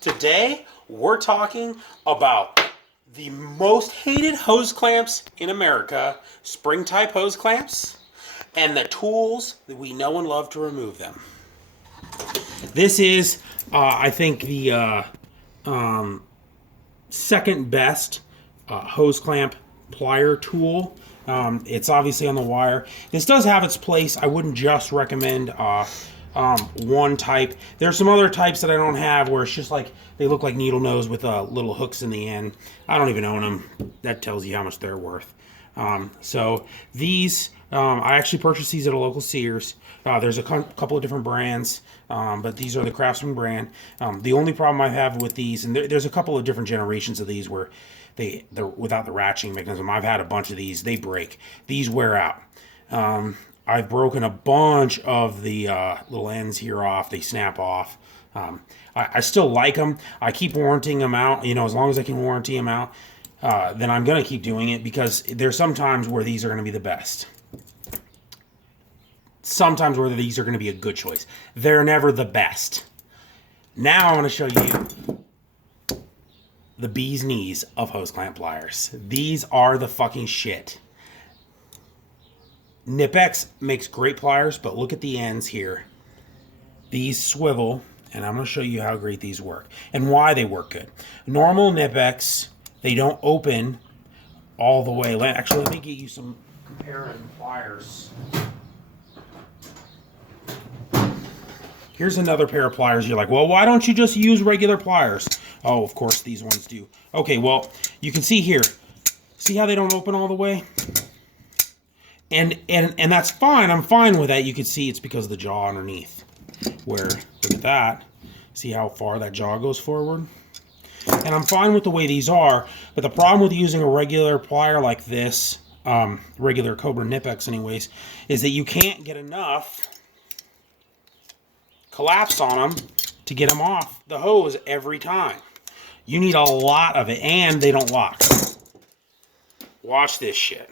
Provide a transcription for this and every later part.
Today, we're talking about the most hated hose clamps in America, spring-type hose clamps, and the tools that we know and love to remove them. This is, I think, the second best hose clamp plier tool. It's obviously on the wire. This does have its place. I wouldn't just recommend one type. There's some other types that I don't have where it's just like they look like needle nose with little hooks in the end. I don't even own them. That tells you how much they're worth. So these, I actually purchased these at a local Sears. There's a couple of different brands, but these are the Craftsman brand. The only problem I have with these, and there's a couple of different generations of these where they're without the ratcheting mechanism. I've had a bunch of these. They break. These wear out. I've broken a bunch of the little ends here off. They snap off. I still like them. I keep warranting them out. You know, as long as I can warranty them out, then I'm going to keep doing it because there's some times where these are going to be the best. Sometimes where these are going to be a good choice. They're never the best. Now I want to show you the bee's knees of hose clamp pliers. These are the fucking shit. Nip-X makes great pliers, but look at the ends here. These swivel, and I'm going to show you how great these work and why they work good. Normal Nip-X, they don't open all the way. Actually, let me get you some comparing pliers. Here's another pair of pliers. You're like, well, why don't you just use regular pliers? Oh, of course, these ones do. Okay, well, you can see here. See how they don't open all the way? And that's fine. I'm fine with that. You can see it's because of the jaw underneath. Where, look at that. See how far that jaw goes forward? And I'm fine with the way these are. But the problem with using a regular plier like this, regular Cobra Nip-X anyways, is that you can't get enough collapse on them to get them off the hose every time. You need a lot of it, and they don't lock. Watch this shit.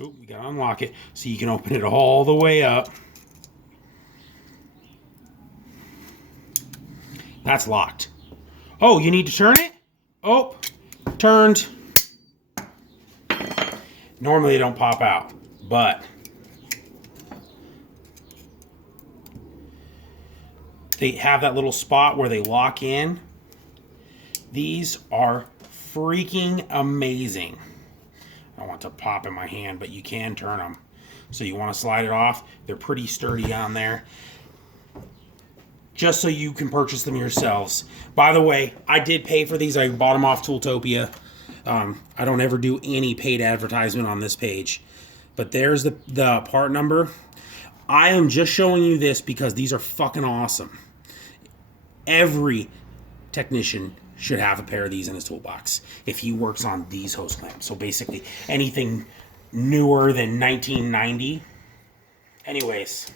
Oh, we gotta unlock it so you can open it all the way up. That's locked. Oh, you need to turn it? Oh, turned. Normally they don't pop out, but they have that little spot where they lock in. These are freaking amazing. I don't want to pop in my hand, but you can turn them. So you want to slide it off. They're pretty sturdy on there. Just so you can purchase them yourselves. By the way, I did pay for these. I bought them off Tooltopia. I don't ever do any paid advertisement on this page. But there's the part number. I am just showing you this because these are fucking awesome. Every technician should have a pair of these in his toolbox if he works on these hose clamps. So basically anything newer than 1990. Anyways,